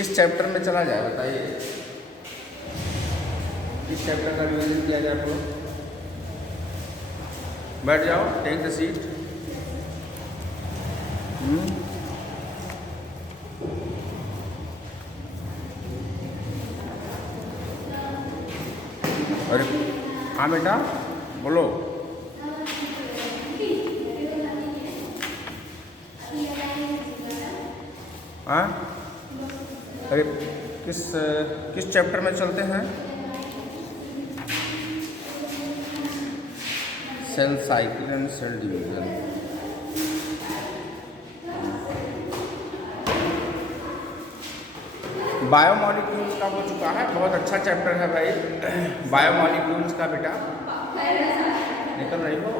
किस चैप्टर में चला जाए बताइए, किस चैप्टर का रिवीजन किया जाए आपको? बैठ जाओ, टेक द सीट। अरे हाँ बेटा बोलो। हाँ अरे किस किस चैप्टर में चलते हैं? Cell cycle and cell division. Biomolecules का हो चुका है, बहुत अच्छा चैप्टर है भाई। बायोमॉलिक्यूल्स का बेटा निकल रही हो?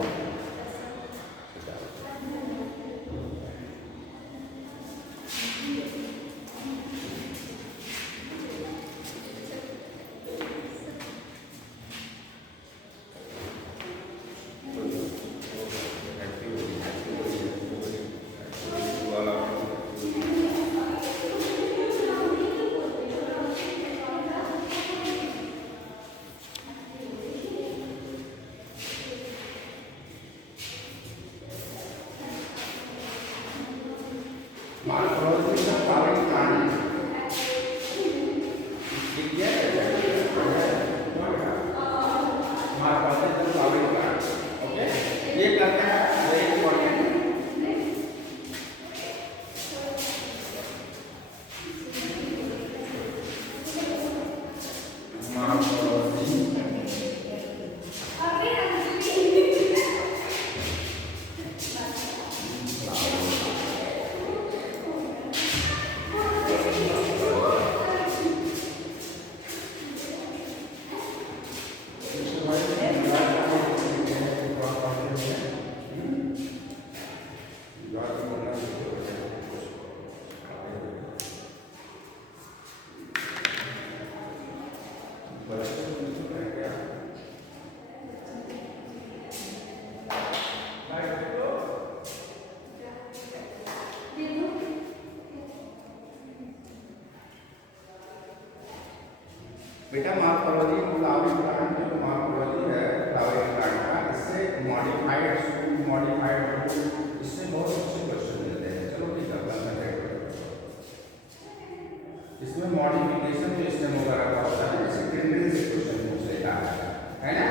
बेटा मॉर्फोलॉजी फ्लावरिंग प्लांट जो मॉर्फोलॉजी है फ्लावरिंग प्लांट का, इससे मॉडिफाइड सूट मॉडिफाइड इससे बहुत अच्छे क्वेश्चन मिलते हैं। चलो ठीक है, अपना इसमें मॉडिफिकेशन जो स्टेम वगैरह का होता है, जैसे टेंडेंसी से क्वेश्चन पूछ लेता है ना,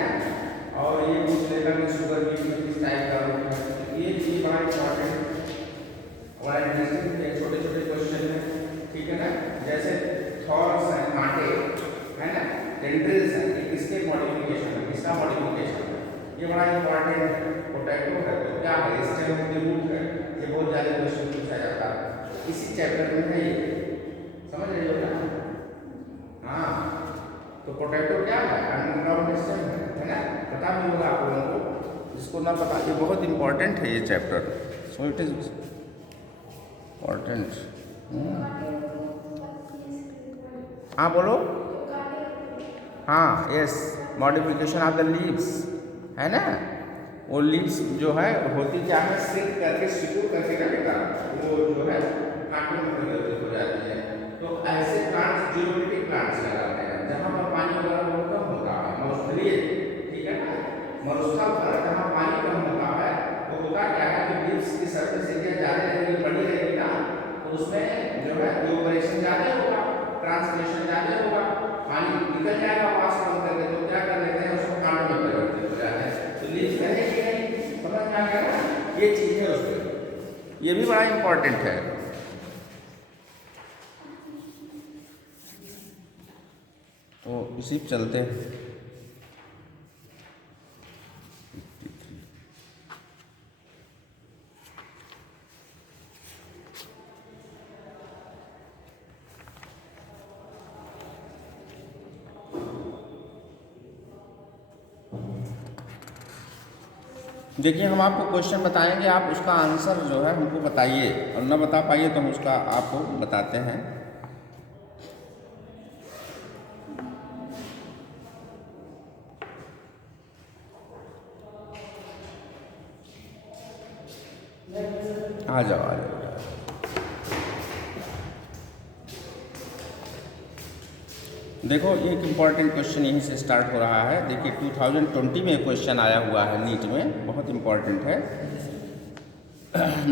और ये पूछ लेगा कि शुगर बीट में किस टाइप का रोग है। ये चीज बड़ा इंपॉर्टेंट और इंटरेस्टिंग है, छोटे छोटे क्वेश्चन है, ठीक है ना। जैसे थॉर्स है, कांटे है ना, टेंड्रिल्स है, ये किसके मॉडिफिकेशन है, किसका मॉडिफिकेशन है, ये बड़ा इंपॉर्टेंट है। पोटैटो है तो क्या है, स्टेम ऑफ द रूट है, ये बहुत ज्यादा क्वेश्चन पूछा जाता है इसी चैप्टर में है, ये समझ रहे हो ना। हाँ तो पोटैटो क्या है, अंडरग्राउंड स्टेम है ना, पता भी होगा आप लोगों को। जिसको ना पता, ये बहुत इंपॉर्टेंट है ये chapter, so it is important. हाँ बोलो। हाँ yes, modification of the leaves है ना, वो लीव्स जो है होती क्या है, सिल्क करके सिकुड़ करके ना बेटा, वो जो है काटने में परिवर्तित हो जाती है। तो ऐसे प्लांट्स जियोलिटिक प्लांट्स लगाते हैं जहाँ पर पानी वगैरह बहुत कम होता है, मरुस्थलीय, ठीक है ना। मरुस्थल पर जहाँ पानी कम होता है, वो होता क्या है कि लीव्स की सरफेस एरिया ज़्यादा रहेगी, बड़ी रहेगी ना, तो उसमें जो है इवोपरेशन ज़्यादा होगा, ट्रांसलेशन ज़्यादा होगा, पानी निकल जाएगा पास कम करके, तो क्या कर लेते हैं उसको कांटों में परिवर्तित हो जाते हैं, तो लीव्स रहेगी नहीं। समझ में आ गया ना, ये चीज़ है उसमें, ये भी बड़ा इंपॉर्टेंट है। तो इसी पे चलते हैं। देखिए हम आपको क्वेश्चन बताएंगे, आप उसका आंसर जो है हमको बताइए, और न बता पाइए तो हम उसका आपको बताते हैं। आ जाओ आ जाओ। देखो एक इम्पॉर्टेंट क्वेश्चन यहीं से स्टार्ट हो रहा है। देखिए 2020 में क्वेश्चन आया हुआ है नीट में, बहुत इम्पॉर्टेंट है।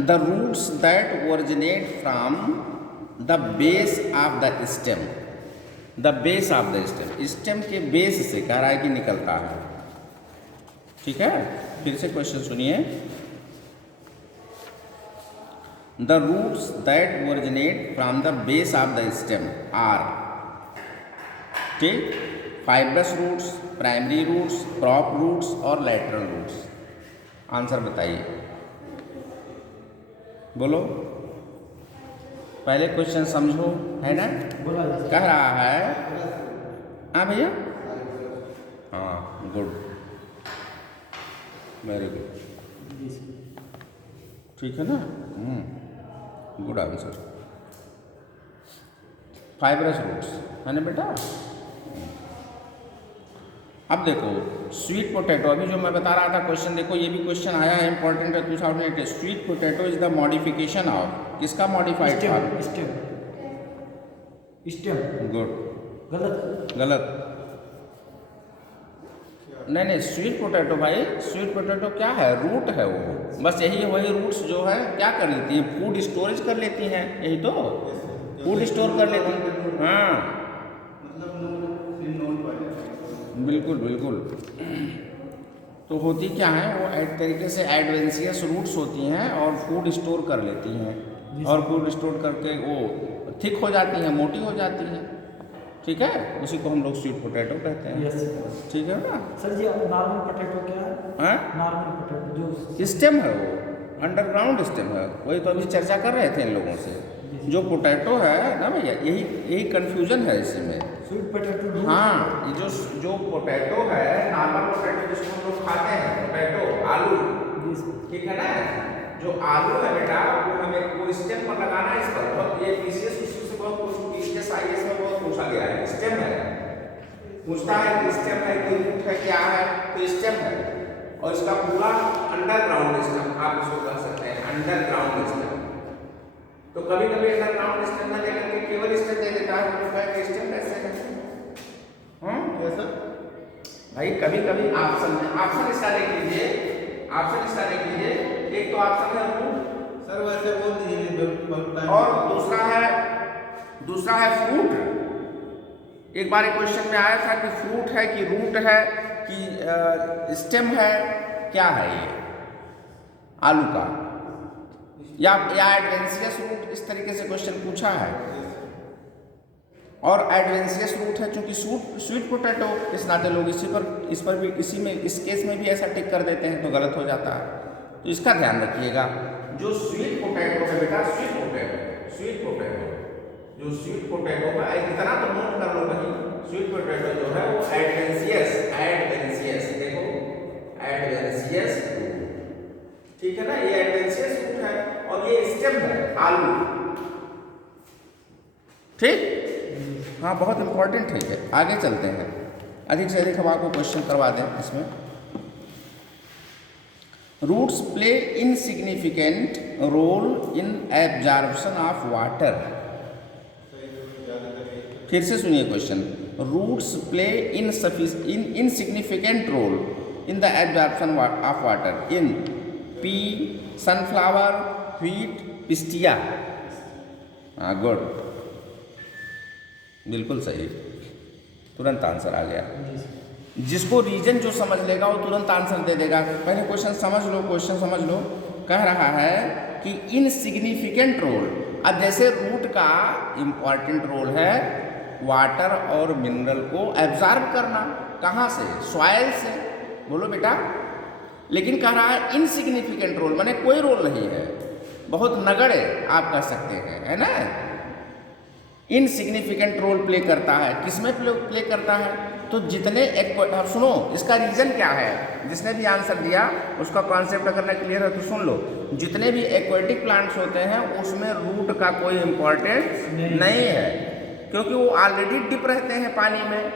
The roots that originate from the base of the stem, the base of the stem, stem के बेस से कह रहा है कि निकलता है। ठीक है, फिर से क्वेश्चन सुनिए। The roots that originate from the base of the stem are, ठीक, fibrous roots, primary roots, crop roots और लैटरल रूट्स। आंसर बताइए, बोलो। पहले क्वेश्चन समझो, है ना। कह रहा है, हाँ भैया, हाँ, गुड, वेरी गुड, ठीक है ना। गुड आंसर, फाइब्रस रूट्स, है ना बेटा। अब देखो स्वीट पोटैटो, अभी जो मैं बता रहा था क्वेश्चन, देखो ये भी क्वेश्चन आया है, इंपॉर्टेंट है 2008। Sweet potato is the modification of, किसका मॉडिफाइड था? स्टेम। गुड, गलत। नहीं, स्वीट पोटैटो भाई, स्वीट पोटैटो क्या है? रूट है वो, बस यही वही रूट्स जो है क्या कर लेती हैं? फूड स्टोरेज कर लेती हैं, यही तो, फूड स्टोर कर लेती हैं। हाँ बिल्कुल बिल्कुल। तो होती क्या है वो, एक तरीके से एडवेंशियस रूट्स होती हैं और फूड स्टोर कर लेती हैं, और फूड स्टोर करके वो थिक हो जाती हैं, मोटी हो जाती हैं। ठीक है, उसी को हम लोग स्वीट पोटैटो कहते हैं। ठीक है ना सर जी। अब नॉर्मल पोटैटो क्या है? नॉर्मल पोटैटो जो स्टेम है, वो अंडरग्राउंड स्टेम है, वही तो अभी चर्चा कर रहे थे इन लोगों से। जो पोटैटो है ना भैया, यही कंफ्यूजन है इसी में। स्वीट पोटैटो, हाँ, ये जो पोटैटो है, नॉर्मल पोटैटो जिसको हम लोग खाते हैं, पोटैटो आलू, ठीक है ना। जो आलू है बेटा, वो हमें वो स्टेम पर लगाना है। इस पर बहुत ये पीसीएस से बहुत पीसीएस आईएएस में बहुत पूछा गया है। स्टेम है, पूछता है कि स्टेम है कि रूट है, क्या है? तो स्टेम है, और इसका पूरा अंडरग्राउंड स्टेम आप इसको कह सकते हैं, अंडरग्राउंड स्टेम। तो कभी कभी अंडरग्राउंड स्टेम ना देकर के केवल स्टेम दे देता है, तो क्या स्टेम कैसे है? कैसा भाई, कभी कभी ऑप्शन इसका देख लीजिए, ऑप्शन इसका देख लीजिए। एक तो ऑप्शन है रूट, सर वैसे बोल दीजिए, और दूसरा है फ्रूट। एक बार क्वेश्चन में आया था कि फ्रूट है कि रूट है कि स्टेम है, क्या है ये आलू का, या एडवेंशियस रूट, इस तरीके से क्वेश्चन पूछा है। और एडवेंशियस रूट है चूंकि स्वीट पोटैटो, इस नाते लोग इस केस में भी ऐसा टिक कर देते हैं, तो गलत हो जाता है। तो इसका ध्यान रखिएगा। जो स्वीट पोटैटो है बेटा, स्वीट पोटैटो जो स्वीट पोटैटो है, इतना तो नोट कर लो भाई, स्वीट पोटैटो जो है वो एडवेंशियस, देखो एडवेंशियस, ठीक है ना। ये एडवेंशियस रूट है और ये स्टेम है आलू, ठीक। हाँ, बहुत इंपॉर्टेंट है ये। आगे चलते हैं, अधिक से अधिक हम आपको क्वेश्चन करवा दें इसमें। Roots play insignificant role in absorption of water. फिर से सुनिए question. Roots play insignificant role in the absorption of water in pea, sunflower, wheat, pistia. हाँ, गुड, बिल्कुल सही, तुरंत आंसर आ गया। जिसको रीजन जो समझ लेगा वो तुरंत आंसर दे देगा। पहले क्वेश्चन समझ लो। कह रहा है कि इनसिग्निफिकेंट रोल, अब जैसे रूट का इंपॉर्टेंट रोल है वाटर और मिनरल को एब्जॉर्ब करना, कहाँ से? सॉइल से, बोलो बेटा। लेकिन कह रहा है इनसिग्निफिकेंट रोल, माने कोई रोल नहीं है, बहुत नगण्य आप कह सकते हैं, है ना। इनसिग्निफिकेंट रोल प्ले करता है, किसमें प्ले करता है? तो जितने अब सुनो, इसका रीजन क्या है? जिसने भी आंसर दिया उसका कॉन्सेप्ट अगर नहीं क्लियर है तो सुन लो। जितने भी एक्वेटिक प्लांट्स होते हैं उसमें रूट का कोई इम्पोर्टेंस नहीं है, क्योंकि वो ऑलरेडी डिप रहते हैं पानी में,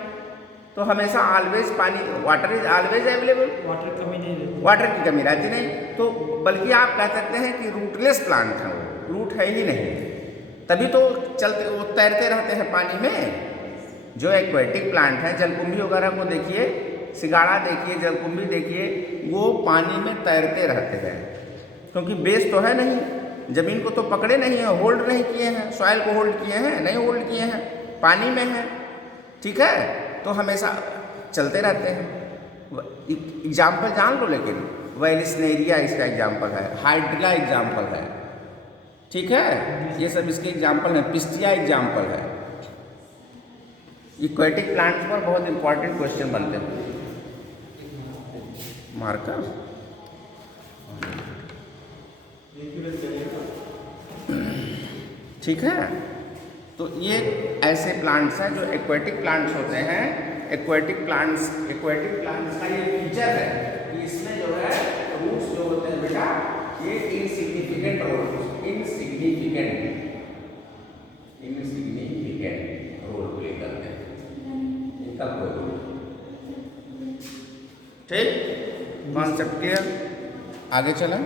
तो हमेशा ऑलवेज पानी, water is always available, water की कमी रहती नहीं। तो बल्कि आप कह सकते हैं कि रूटलेस प्लांट है, वो रूट है ही नहीं, तभी तो चलते वो तैरते रहते हैं पानी में, जो एक्वेटिक प्लांट है, जलकुंभी वगैरह को देखिए, सिगाड़ा देखिए, जलकुंभी देखिए, वो पानी में तैरते रहते हैं, क्योंकि बेस तो है नहीं, ज़मीन को तो पकड़े नहीं है, होल्ड नहीं किए हैं, सॉइल को होल्ड किए हैं नहीं, होल्ड किए हैं, पानी में है, ठीक है, तो हमेशा चलते रहते हैं। एग्जाम्पल जान लो, लेकिन वेलिस्नेरिया इसका एग्जाम्पल है, हाइड्रिला एग्जाम्पल है, ठीक है, ये सब इसके एग्जाम्पल हैं, पिस्टिया एग्जाम्पल है। इक्वेटिक प्लांट्स पर बहुत इंपॉर्टेंट क्वेश्चन बनते हैं। मार्कर ठीक है, तो ये ऐसे प्लांट्स हैं जो एक्वेटिक प्लांट्स होते हैं। एक्वेटिक प्लांट्स का ये फीचर है कि इसमें जो है रूट्स जो होते हैं बेटा, ये इनसिग्निफिकेंट रोल प्ले करते हैं, इनका कोई रोल, ठीक, कॉन्सेप्ट क्लियर। आगे चलें,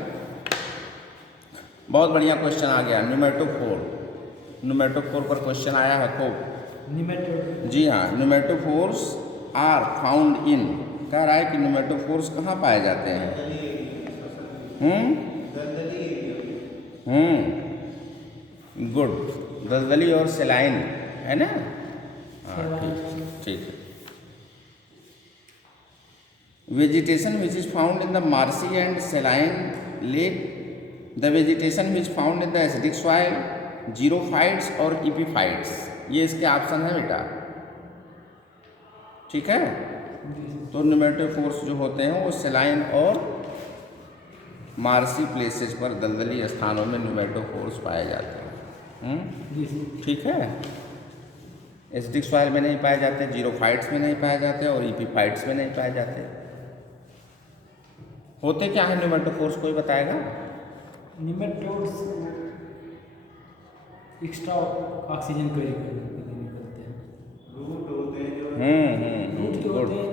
बहुत बढ़िया क्वेश्चन आ गया, न्यूमेटोफोर पर क्वेश्चन आया है खूब। निमेटोड। जी हाँ, न्यूमेटोफोर्स आर फाउंड इन, कह रहा है कि न्यूमेटोफोर्स कहाँ पाए जाते हैं? गुड, दलदली और सेलाइन, है ना? हाँ, ठीक है। Vegetation which is found in the marshy and saline lake, the vegetation which found in the acidic soil, xerophytes और इपीफाइट्स, ये इसके ऑप्शन है बेटा, ठीक है। तो न्यूमेटोफोर्स जो होते हैं वो सेलाइन और मार्सी प्लेसेस पर, दलदली स्थानों में न्यूमेटोफोर्स पाए जाते हैं, ठीक है। एसिडिक सॉइल में नहीं पाए जाते, जीरोफाइट्स में नहीं पाए जाते और इपीफाइट्स में नहीं पाए जाते। होते क्या है न्यूमेटोफोर्स, कोई बताएगा? निमेटोड्स एक्स्ट्रा ऑक्सीजन कैरी करते हैं। रूट होते हैं जो रूट जो होते हैं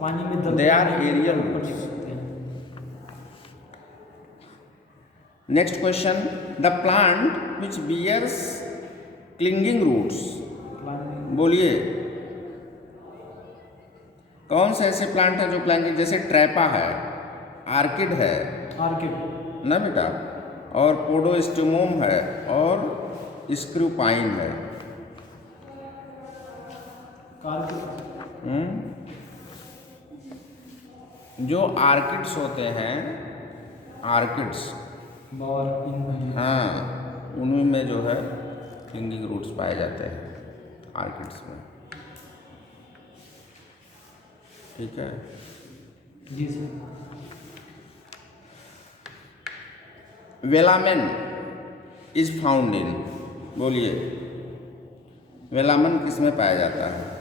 पानी में दबे, they are aerial roots. Next question, the plant which bears clinging roots, बोलिए कौन से ऐसे प्लांट है जो क्लिंगिंग, जैसे ट्रैपा है, आर्किड है ना बेटा, और पोडोस्टिमोम है और स्क्रूपाइन है। जो आर्किड्स होते हैं, आर्किड्स, हाँ, उन्हीं में जो है क्लिंगिंग रूट्स पाए जाते हैं, आर्किड्स में, ठीक है जी sir. Velamen is found in, बोलिए वेलामेन किस में पाया जाता है?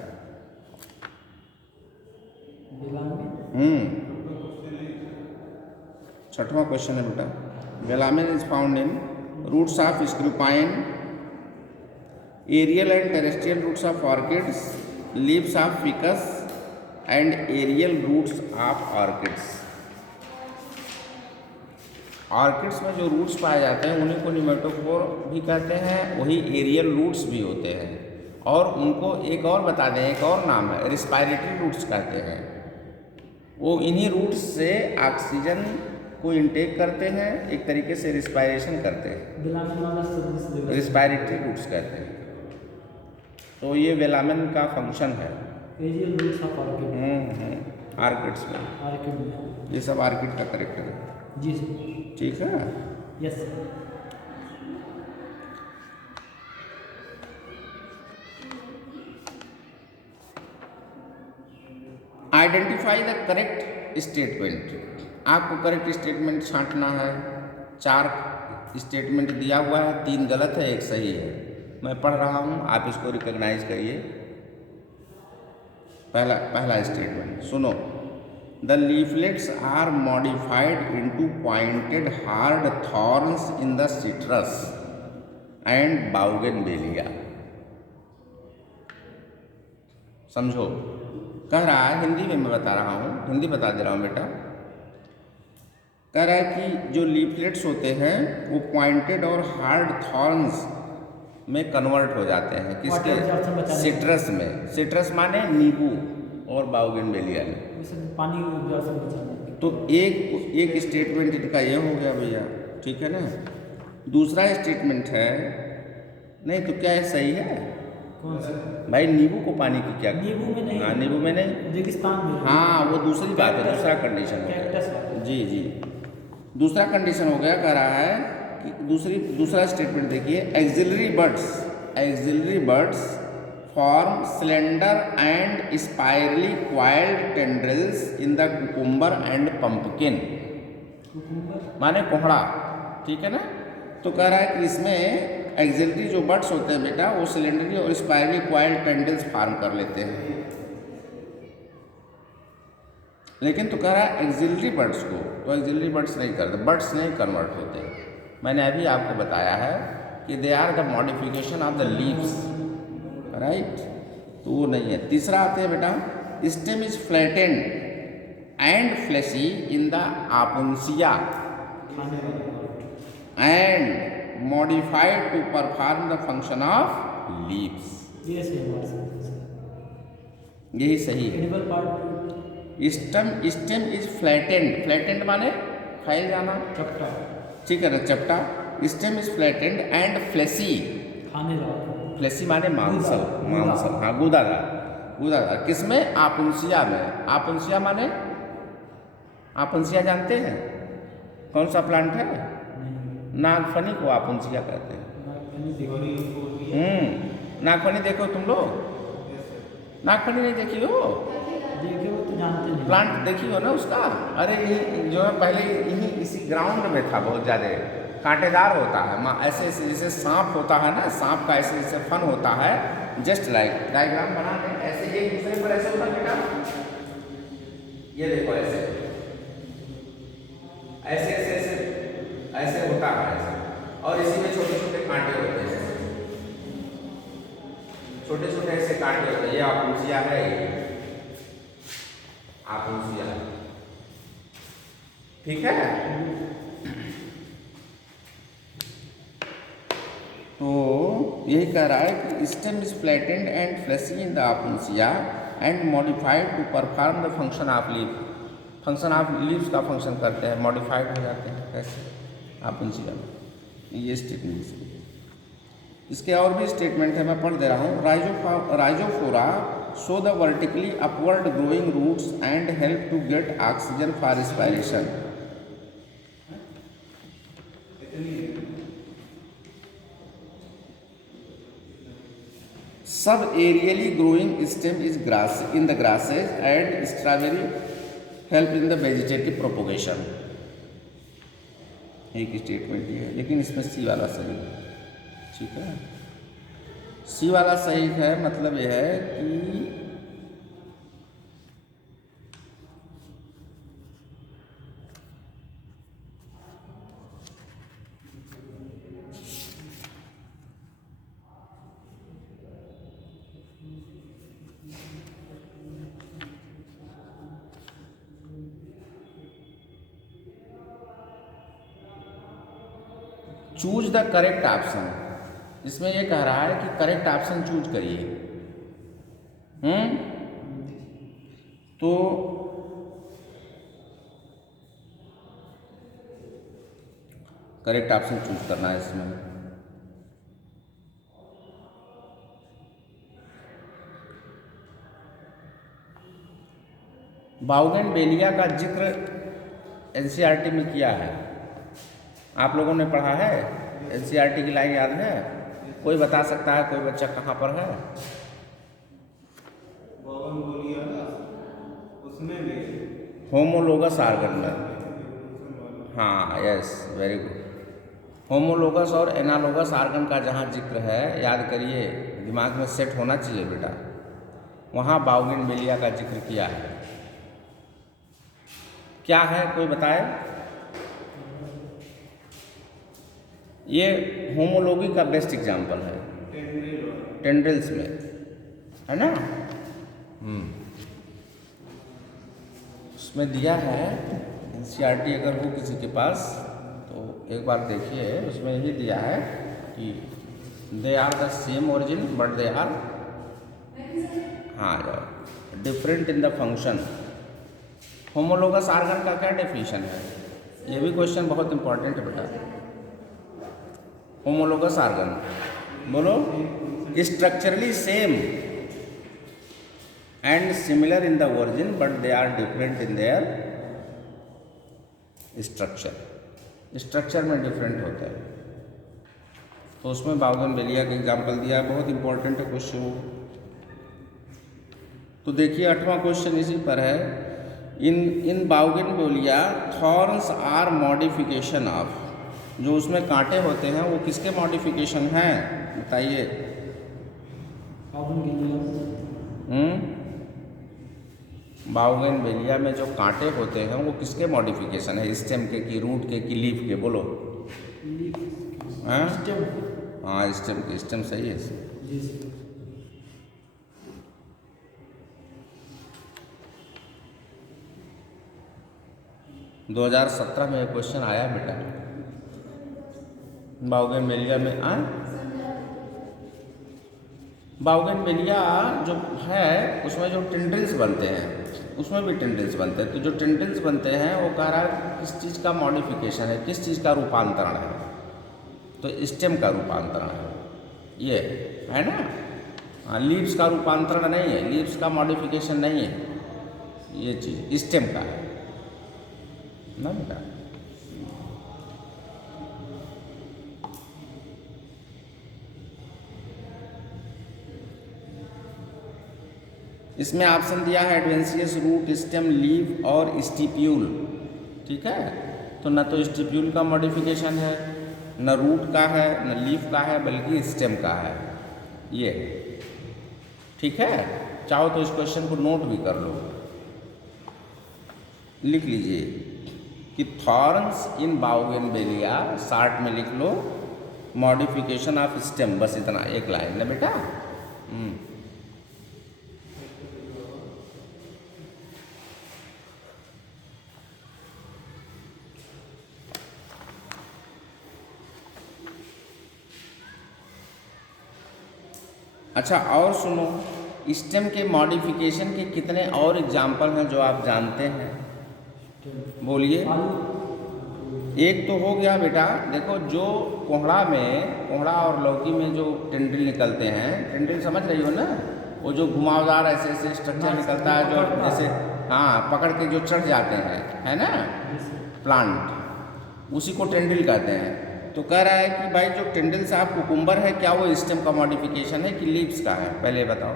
छठवां क्वेश्चन है बेटा, velamen is found in roots of screwpine, aerial and terrestrial roots of orchids, leaves of ficus and aerial roots of orchids. Orchids में जो रूट्स पाए जाते हैं उन्हीं को न्यूमेटोफोर भी कहते हैं, वही एरियल रूट्स भी होते हैं, और उनको एक और बता दें, एक और नाम है, रिस्पायरेटरी रूट्स कहते हैं। वो इन्हीं रूट्स से ऑक्सीजन को इनटेक करते हैं, एक तरीके से रिस्पायरेशन करते हैं, रिस्पायरेटरी रूट्स कहते हैं। तो ये वेलामेन का फंक्शन है आर्किड्स में, ये सब आर्किड का करेक्टर है, जी सर, ठीक है। Yes sir. Identify the correct statement, आपको करेक्ट स्टेटमेंट छांटना है। 4 स्टेटमेंट दिया हुआ है, 3 गलत है, 1 सही है। मैं पढ़ रहा हूँ, आप इसको रिकॉग्नाइज करिए। पहला स्टेटमेंट सुनो, the leaflets are modified into pointed hard thorns in the citrus and bougainvillea. समझो, कह रहा है, हिंदी में मैं बता रहा हूँ, हिंदी बता दे रहा हूँ बेटा। कह रहा है कि जो लीफलेट्स होते हैं वो पॉइंटेड और हार्ड थॉर्न्स, में कन्वर्ट हो जाते हैं। Water किसके? absorption बचाने सिट्रस में। सिट्रस माने नींबू और बाउगेनवेलिया में। इसमें पानी absorption बचाना है। तो एक स्टेटमेंट इनका ये हो गया भैया, ठीक है ना। दूसरा स्टेटमेंट है, नहीं तो क्या है, सही है कौन सा? भाई, नींबू को पानी की क्या? नींबू में नहीं। हाँ, नींबू में नहीं। रेगिस्तान में। हाँ, वो दूसरी बात है, दूसरा कंडीशन हो कैक्टस गया। वाला। जी जी, दूसरा कंडीशन हो गया। कह रहा है कि दूसरा स्टेटमेंट देखिए, axillary birds form slender and spirally coiled tendrils in the cucumber and pumpkin, माने कोहड़ा, ठीक है ना। तो कह रहा है कि इसमें एक्सिलरी जो बर्ड्स होते हैं बेटा, वो सिलेंडरी और स्पाइरली क्वाइल्ड टेंड्रिल्स फॉर्म कर लेते हैं। लेकिन तो कह रहा है एक्सिलरी बर्ड्स को, तो एक्सिलरी बर्ड्स नहीं करते, बर्ड्स नहीं कन्वर्ट होते। मैंने अभी आपको बताया है कि they are the modification of the leaves, right. तो वो नहीं है। तीसरा आते हैं बेटा, stem is flattened and fleshy in the opuntia and modified to perform the function of leaves. ये सही बात है। यही सही है। Edible part stem is flattened माने फैल जाना, चपटा, ठीक है ना, चपटा। Stem is flattened and fleshy, खाने वाला। फ्लैशी माने मांसल, हाँ, गूदादार। किसमें? आपुंसिया में। आपुंसिया माने, आपुंसिया जानते हैं कौन सा प्लांट है? नागफनी को आपुंसिया कहते हैं। नागफनी देखो तुम लोग, नागफनी नहीं देखी हो? देखे हो तो जानते नहीं। प्लांट देखी हो ना उसका? अरे ये जो है पहले यहीं इसी ग्राउंड में था, बहुत ज़्यादा कांटेदार होता है, ऐसे ऐसे जैसे सांप होता है ना, सांप का ऐसे ऐसे फन होता है, जस्ट लाइक डायग्राम बना दें, ऐसे एक दूसरे पर ऐसे होता है बेटा, ये देखो ऐसे ऐसे ऐसे ऐसे ऐसे होता है ऐसे, और इसी में छोटे छोटे कांटे होते हैं, छोटे छोटे ऐसे कांटे होते हैं। ये आपुंसिया है, आपुंसिया, ठीक है। तो यही कह रहा है कि stem is flattened and fleshy in the opuntia and modified to perform the function of leaf. Function of leaves का फंक्शन करते हैं, मॉडिफाइड हो जाते हैं। कैसे? आपुंसिया में। ये स्टेटमेंट, इसके और भी स्टेटमेंट है, मैं पढ़ दे रहा हूँ। Rhizophora show the vertically upward growing roots and help to get oxygen for respiration. Sub-aerially growing stem is grass in the grasses and strawberry help in the vegetative propagation. एक statement ये है, लेकिन इसमें सी वाला सही है, ठीक है। सी वाला सही है, मतलब यह है कि चूज द करेक्ट ऑप्शन। इसमें यह कह रहा है कि करेक्ट ऑप्शन चूज करिए। तो करेक्ट ऑप्शन चूज करना है इसमें। बाउगेनवेलिया का जिक्र एनसीईआरटी में किया है, आप लोगों ने पढ़ा है। एनसीईआरटी की लाइन याद है? कोई बता सकता है कोई बच्चा कहाँ पर है? होमोलोगस आर्गन में। हाँ, यस, वेरी गुड। होमोलोगस और एनालोगस आर्गन का जहाँ जिक्र है, याद करिए, दिमाग में सेट होना चाहिए बेटा, वहाँ बाउगेनवेलिया का जिक्र किया है। क्या है, कोई बताए? ये होमोलोगी का बेस्ट एग्जाम्पल है, टेंड्रिल्स में, है ना। उसमें दिया है एनसीईआरटी, अगर हो किसी के पास तो एक बार देखिए, उसमें यही दिया है कि they are the same origin but they are, हाँ जाओ, different in the function. Homologous organ का क्या डेफिनेशन है? ये भी क्वेश्चन बहुत इंपॉर्टेंट है बेटा। होमोलोगस आर्गन बोलो, structurally same and similar in the origin but they are different in their structure में डिफरेंट होता है। तो उसमें बाउगनविलिया का एग्जाम्पल दिया है, बहुत इंपॉर्टेंट है क्वेश्चन। तो देखिए 8वां क्वेश्चन इसी पर है। इन बाउगनविलिया थॉर्न्स आर मॉडिफिकेशन ऑफ, जो उसमें कांटे होते हैं वो किसके मॉडिफिकेशन हैं बताइए? बाउगनविलिया में जो कांटे होते हैं वो किसके मॉडिफिकेशन है? स्टेम के कि रूट के कि लीफ के? बोलो। हाँ स्टेम के। स्टेम सही है। 2017 में एक क्वेश्चन आया बेटा बाउगनविलिया में। बाउगनविलिया जो है उसमें जो टेंड्रिल्स बनते हैं, उसमें भी टेंड्रिल्स बनते हैं। तो जो टेंड्रिल्स बनते हैं वो कह रहा है किस चीज़ का मॉडिफिकेशन है, किस चीज़ का रूपांतरण है? तो स्टेम का रूपांतरण है ये, है ना। लीव्स का रूपांतरण नहीं है, लीव्स का मॉडिफिकेशन नहीं है, ये चीज़ स्टेम का है ना बेटा। इसमें ऑप्शन दिया है एडवेंशियस, रूट, स्टेम, लीफ और स्टिप्यूल। ठीक है, तो न तो स्टिप्यूल का मॉडिफिकेशन है, न रूट का है, न लीफ का है, बल्कि स्टेम का है ये। ठीक है, चाहो तो इस क्वेश्चन को नोट भी कर लो, लिख लीजिए कि थॉर्न्स इन बाउगनविलिया, शॉर्ट में लिख लो मॉडिफिकेशन ऑफ स्टेम, बस इतना एक लाइन ना बेटा। अच्छा और सुनो, स्टेम के मॉडिफिकेशन के कितने और एग्जाम्पल हैं जो आप जानते हैं? बोलिए। एक तो हो गया बेटा, देखो जो कोहड़ा और लौकी में जो टेंड्रिल निकलते हैं, टेंड्रिल समझ रही हो ना, वो जो घुमावदार ऐसे ऐसे स्ट्रक्चर निकलता है जो जैसे पकड़ के जो चढ़ जाते हैं, है ना, प्लांट, उसी को टेंड्रिल कहते हैं। तो कह रहा है कि भाई जो टेंड्रिल्स ऑफ कुकुम्बर है, क्या वो स्टेम का मॉडिफिकेशन है कि लीव्स का है? पहले बताओ।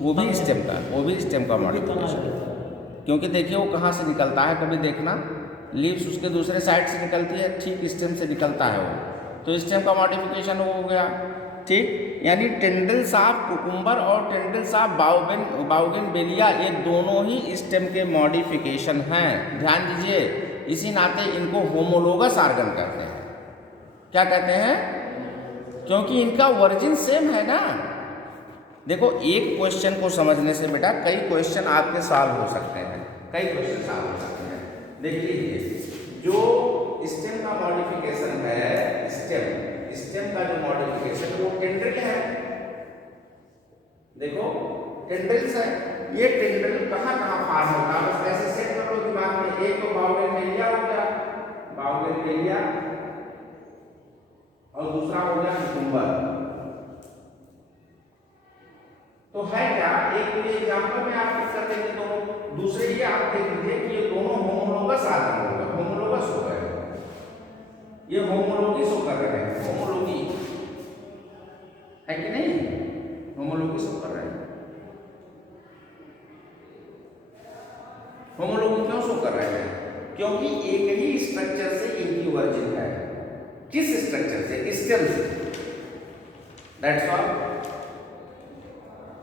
वो भी स्टेम का, वो भी स्टेम का मॉडिफिकेशन है, क्योंकि देखिए वो कहाँ से निकलता है, कभी देखना, लीव्स उसके दूसरे साइड से निकलती है, ठीक स्टेम से निकलता है वो, तो स्टेम का मॉडिफिकेशन हो गया। ठीक, यानी टेंड्रिल्स ऑफ कुकुम्बर और टेंड्रिल्स ऑफ बाउगनविलिया ये दोनों ही स्टेम के मॉडिफिकेशन हैं, ध्यान दीजिए। इसी नाते इनको होमोलोगस आर्गन कहते हैं। क्या कहते हैं? क्योंकि इनका ओरिजिन सेम है ना। देखो एक क्वेश्चन को समझने से बेटा कई क्वेश्चन आपके सॉल्व हो सकते हैं, कई क्वेश्चन सॉल्व हो सकते हैं। देखिए जो स्टेम का मॉडिफिकेशन है, स्टेम का जो मॉडिफिकेशन वो टेंड्रिल है। देखो टेंड्रिल्स है, ये टेंड्रिल कहाँ फॉर्म होगा, बस ऐसे सेट कर लो दिमाग में। एक तो बाउगनविलिया हो गया, बाउगनविलिया, और दूसरा हो गया कुकुम्बर। तो है क्या, एक तो ये एग्जांपल में आप लिख सकते हैं दोनों, दूसरे ये आप देख लीजिए कि ये दोनों होमोलोगस आर्गन हो गए, होमोलोगस हो गए, ये होमोलोगी शो कर रहे हैं, होमोलोगी है कि नहीं, होमोलोगी शो कर रहे हैं। होमोलोगी क्यों शो कर रहे हैं? क्योंकि एक ही स्ट्रक्चर से इनकी ओरिजिन है। किस स्ट्रक्चर से? स्टेम से, दैट्स ऑल।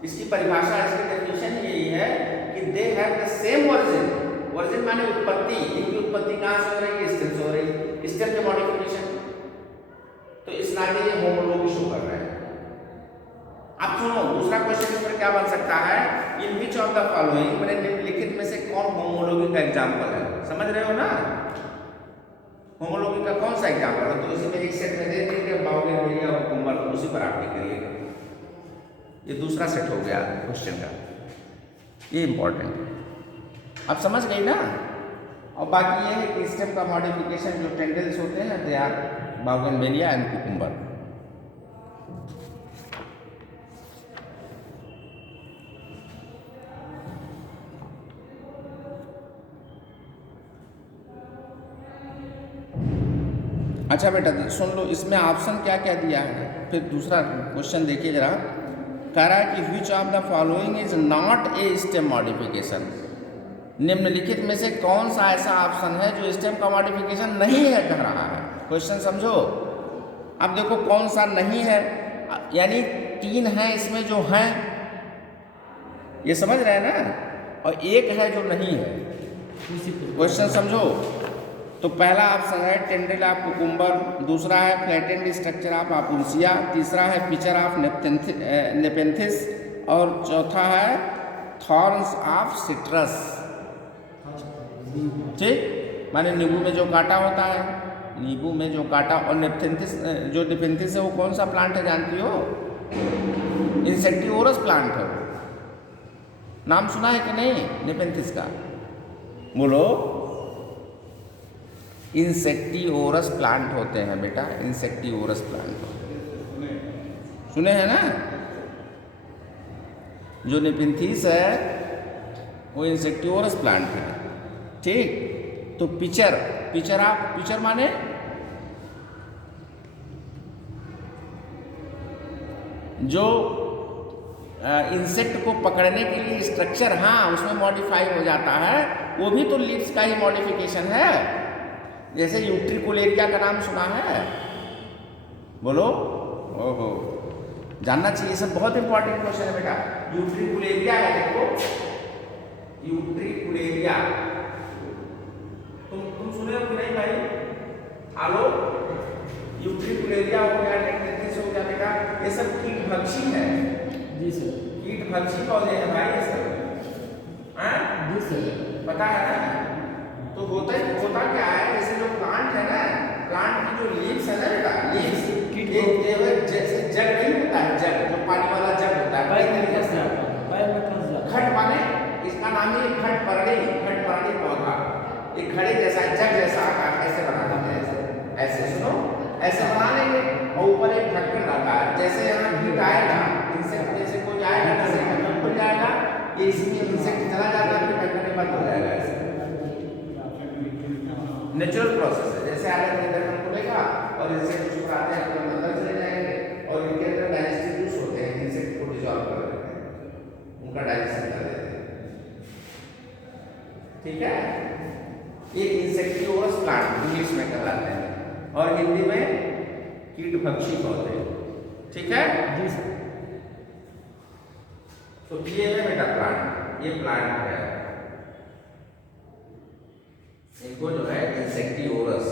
इसकी परिभाषा, इसकी डेफिनेशन यही है कि दे have the same origin. Origin माने उत्पत्ति, इनकी उत्पत्ति कहाँ से हो रही है? स्टेम से हो रही है, स्टेम के मॉडिफिकेशन। तो इस नाते ये होमोलोगी शो कर रहे हैं। अब सुनो दूसरा क्वेश्चन इस पर क्या बन सकता है, in which of the following, मैंने निम्नलिखित में से कौन होमोलोगी का एग्जाम्पल है? समझ रहे हो ना, होमोलॉगी का कौन सा एग्जाम्पल है? तो इसी में एक सेट में दे दीजिए बाउगेनविलिया और कुकुम्बर, उसी पर आप टिक करिएगा। ये दूसरा सेट हो गया क्वेश्चन का, ये इंपॉर्टेंट है। आप समझ गई ना? और बाकी ये है कि स्टेम का मॉडिफिकेशन जो टेंडल्स होते हैं दे आर बाउगेनविलिया एंड कुकुम्बर। अच्छा बेटा सुन लो, इसमें ऑप्शन क्या क्या दिया है। फिर दूसरा क्वेश्चन देखिए जरा, कह रहा है कि विच of the following is not a stem modification. निम्नलिखित में से कौन सा ऐसा ऑप्शन है जो स्टेम का मॉडिफिकेशन नहीं है, कह रहा है। क्वेश्चन समझो। अब देखो कौन सा नहीं है, यानी 3 हैं इसमें जो हैं, ये समझ रहे हैं ना, और एक है जो नहीं है। क्वेश्चन समझो। तो पहला ऑप्शन है टेंडल ऑफ कुकुम्बर, दूसरा है फ्लैटेंड स्ट्रक्चर ऑफ आपुल्सिया, तीसरा है पिक्चर ऑफ नेपेंथिस, और चौथा है थॉर्न्स ऑफ सिट्रस। ठीक, माने नींबू में जो कांटा होता है, नींबू में जो कांटा, और नेपेंथिस, जो नेपेंथिस है वो कौन सा प्लांट है जानती हो? इंसेक्टिवोरस प्लांट है। नाम सुना है कि नहीं नेपेंथिस का? बोलो। इंसेक्टिवोरस प्लांट होते हैं बेटा, इंसेक्टिवोरस प्लांट सुने हैं ना? जो नेपेंथिस है वो इंसेक्टिवोरस प्लांट है। ठीक, तो पिक्चर माने जो इंसेक्ट को पकड़ने के लिए स्ट्रक्चर, हाँ उसमें मॉडिफाई हो जाता है, वो भी तो लीव्स का ही मॉडिफिकेशन है। जैसे यूट्रिकुलेरिया का नाम सुना है? बोलो। ओहो, जानना चाहिए, सब बहुत इंपॉर्टेंट क्वेश्चन है बेटा। यूट्रिकुलेरिया है, देखो यूट्रिकुलेरिया, तुम सुने हो कि नहीं भाई? हेलो, यूट्रिकुलेरिया हो गया, नेपेंथिस हो गया बेटा, ये सब कीट भक्षी है। जी सर। कीट भक्षी पौधे हैं भाई ये सब, जी सर। पता है ना? तो होता क्या है, जैसे जो प्लांट है ना, प्लांट की जो लीव्स है ना बेटा, लीव्स जैसे जग नहीं होता है, जग जो पानी वाला जग होता है, खट माने इसका नाम है खट परड़ी पौधा। एक घड़े जैसा जग जैसा आकार ऐसे बना देते हैं, ऐसे सुनो, ऐसे बना लेंगे और ऊपर एक ढक्कन रखा है। जैसे यहाँ कीट आएगा, इंसेक्ट जैसे कोई आएगा, जैसे ढक्कन खुल जाएगा, ये इसमें इंसेक्ट चला जाता है, फिर ढक्कन बंद हो जाएगा। ऐसे नेचुरल प्रोसेस है। जैसे आगे ढक्कन खुलेगा और इंसेक्ट उसको आते हैं, अपने अंदर चले जाएंगे, और इनके अंदर डाइजेस्टिव जूस होते हैं, इंसेक्ट को डिसॉल्व कर देते हैं, उनका डाइजेशन कर देते हैं। ठीक है, ये इंसेक्टिवोरस प्लांट इंग्लिश में कहलाते हैं, और हिंदी में कीट भक्षी पौधे। ठीक है जी सर। तो ये है बेटा प्लांट, ये प्लांट है, इनको जो है इंसेक्टिवोरस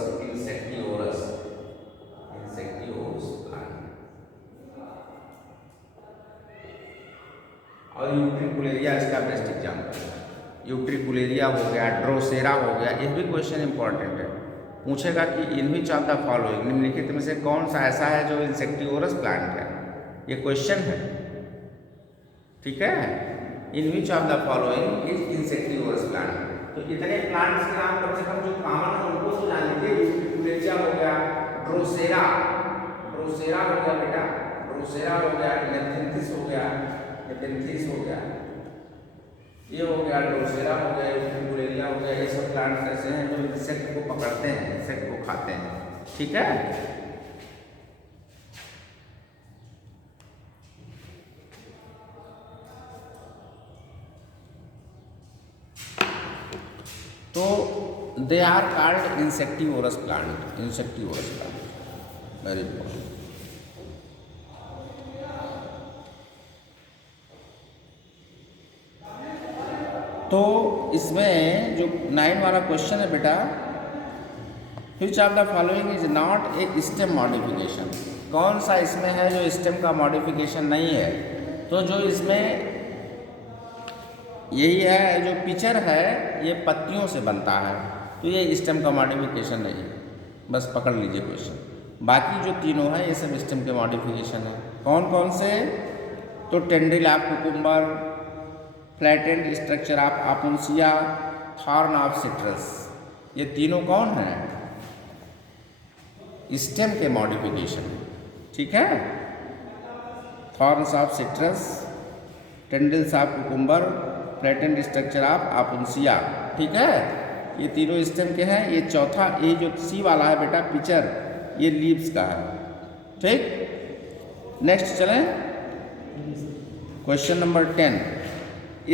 प्लांट। और यूट्रिकुलेरिया इसका बेस्ट एग्जाम्पल है। यूट्रिकुलेरिया हो गया, ड्रोसेरा हो गया, यह भी क्वेश्चन इंपॉर्टेंट है। पूछेगा कि इन विच ऑफ द फॉलोइंग, निम्नलिखित में से कौन सा ऐसा है जो इंसेक्टिवोरस प्लांट है, ये क्वेश्चन है। ठीक है, in which of the following is insectivorous plant. तो इतने प्लांट्स के नाम कम से कम जो कॉमन है उनको तो जान लीजिए। यूट्रिकुलेरिया हो गया, ड्रोसेरा हो गया बेटा, ड्रोसेरा हो गया, नेपेंथिस हो गया, ये हो गया, ड्रोसेरा हो गया, यूट्रिकुलेरिया हो गया। ये सब प्लांट्स ऐसे हैं जो इंसेक्ट को पकड़ते हैं, इंसेक्ट को खाते हैं। ठीक है, तो they are called insectivorous plant, very important. तो इसमें जो 9 वाला क्वेश्चन है बेटा, which of the following is not a stem modification, कौन सा इसमें है जो स्टेम का मॉडिफिकेशन नहीं है। तो जो इसमें यही है, जो पिक्चर है ये पत्तियों से बनता है, तो ये स्टेम का मॉडिफिकेशन नहीं है। बस पकड़ लीजिए क्वेश्चन। बाकी जो तीनों हैं ये सब स्टेम के मॉडिफिकेशन है। कौन कौन से? तो tendril of cucumber, flattened structure of opuntia, thorn of citrus, ये तीनों कौन हैं? स्टेम के मॉडिफिकेशन। ठीक है, thorns of citrus, tendrils of cucumber, flattened structure of opuntia. ठीक है, ये तीनों स्टेम के हैं। ये चौथा, ये जो सी वाला है बेटा पिक्चर, ये लीव्स का है। ठीक, नेक्स्ट चलें। Question number 10,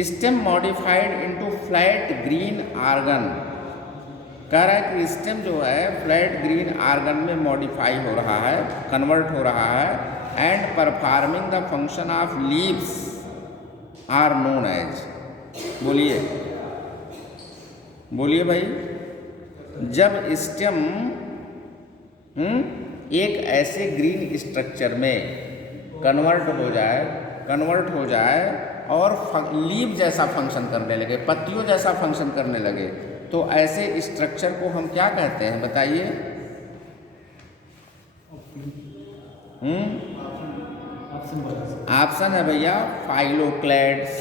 stem modified into flat green organ. कह रहा है कि स्टेम जो है फ्लैट ग्रीन आर्गन में मॉडिफाई हो रहा है, कन्वर्ट हो रहा है, and performing the function of leaves are known as. बोलिए बोलिए भाई। जब स्टेम एक ऐसे ग्रीन स्ट्रक्चर में कन्वर्ट हो जाए और लीव जैसा फंक्शन करने लगे, पत्तियों जैसा फंक्शन करने लगे, तो ऐसे स्ट्रक्चर को हम क्या कहते हैं बताइए? ऑप्शन है भैया फाइलोक्लैड्स,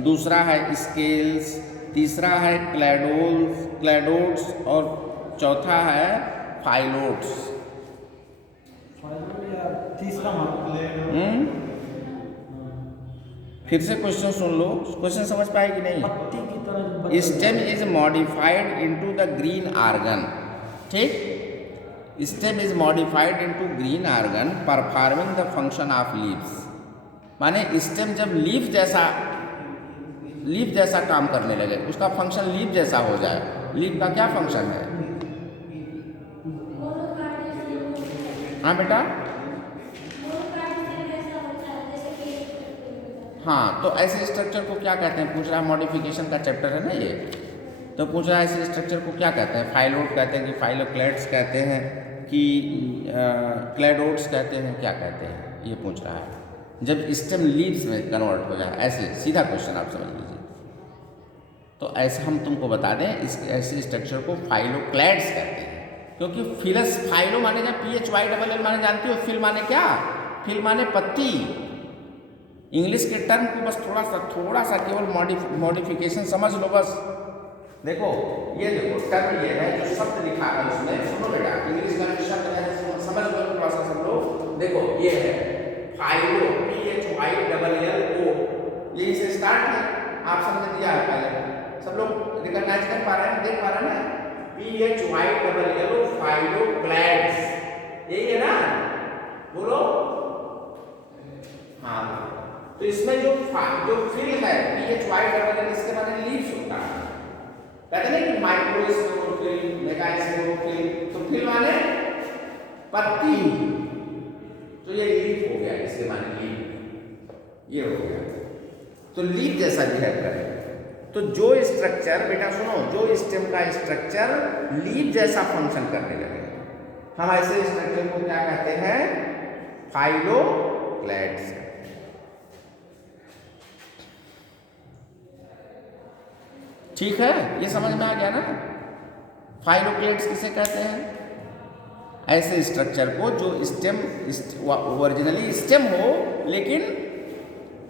दूसरा है स्केल्स, तीसरा है क्लैडोड्स और चौथा है फाइलोड्स। तीसरा फिर से क्वेश्चन सुन लो, क्वेश्चन समझ पाए कि नहीं? पत्ती की तरह stem is modified into the green organ. ठीक, stem is modified into green organ performing the function of leaves. माने स्टेम जब लीफ जैसा काम करने लगे, उसका फंक्शन लीफ जैसा हो जाए। लीफ का क्या फंक्शन है? हाँ बेटा, हाँ, तो ऐसे स्ट्रक्चर को क्या कहते हैं? पूछ रहा है, मॉडिफिकेशन का चैप्टर है ना ये, तो पूछ रहा है ऐसे स्ट्रक्चर को क्या कहते हैं? फाइलोड कहते हैं कि फाइलोक्लैड्स कहते हैं कि क्लैडोड्स कहते हैं, क्या कहते हैं? ये पूछ रहा है। जब स्टेम लीव्स में कन्वर्ट हो जाए, ऐसे सीधा क्वेश्चन आप समझ लीजिए। तो ऐसे हम तुमको बता दें, इस ऐसे स्ट्रक्चर को फाइलोक्लैड्स कहते हैं, क्योंकि फिलस, फाइलो माने क्या? PHYLL माने जानती हो? फिल माने क्या? फिल माने पत्ती। इंग्लिश के टर्म को बस थोड़ा सा केवल मॉडिफिकेशन समझ लो बस। देखो, ये देखो टर्म ये है जो शब्द लिखा है उसमें, सुनो बेटा, इंग्लिश का जो शब्द है समझ लो थोड़ा सा सब लोग। देखो ये है फाइलो, PHYLLO, ये से स्टार्ट है, ऑप्शन में दिया है पहले, सब लोग रिकॉग्नाइज कर पा रहे हैं, देख पा रहे हैं ना? PHYLLO, फाइलोक्लैड्स, यही है ना? बोलो हाँ। तो इसमें जो फिल है PHYLL, इसके माने लीव्स होता है। कहते हैं कि माइक्रोस्पोरोफिल, मेगास्पोरोफिल, तो फिल माने पत्ती, तो ये लीफ हो गया, इसके माने लीफ, ये हो गया। तो लीफ जैसा बिहेव करे। तो जो स्ट्रक्चर, बेटा सुनो, जो स्टेम का स्ट्रक्चर लीफ जैसा फंक्शन करने लगे, हम ऐसे स्ट्रक्चर को क्या कहते हैं? फाइलोक्लैड्स। ठीक है, ये समझ में आ गया ना? फाइलोक्लैड्स किसे कहते हैं? ऐसे स्ट्रक्चर को जो स्टेम ओरिजिनली स्टेम हो लेकिन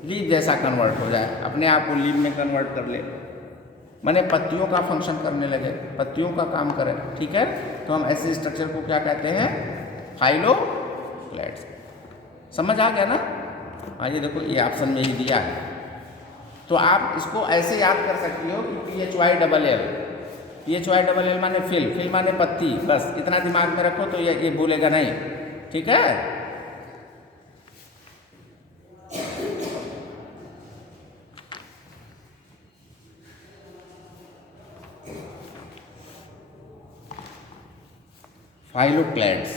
लीफ जैसा कन्वर्ट हो जाए, अपने आप को लीफ में कन्वर्ट कर ले, माने पत्तियों का फंक्शन करने लगे, पत्तियों का काम करे। ठीक है, तो हम ऐसे स्ट्रक्चर को क्या कहते हैं? फाइलोक्लैड्स। समझ आ गया ना? हाँ, ये देखो, ये ऑप्शन में ही दिया है, तो आप इसको ऐसे याद कर सकती हो कि PHYLL माने फिल माने पत्ती, बस इतना दिमाग में रखो तो ये भूलेगा नहीं। ठीक है, फाइलोक्लैड्स।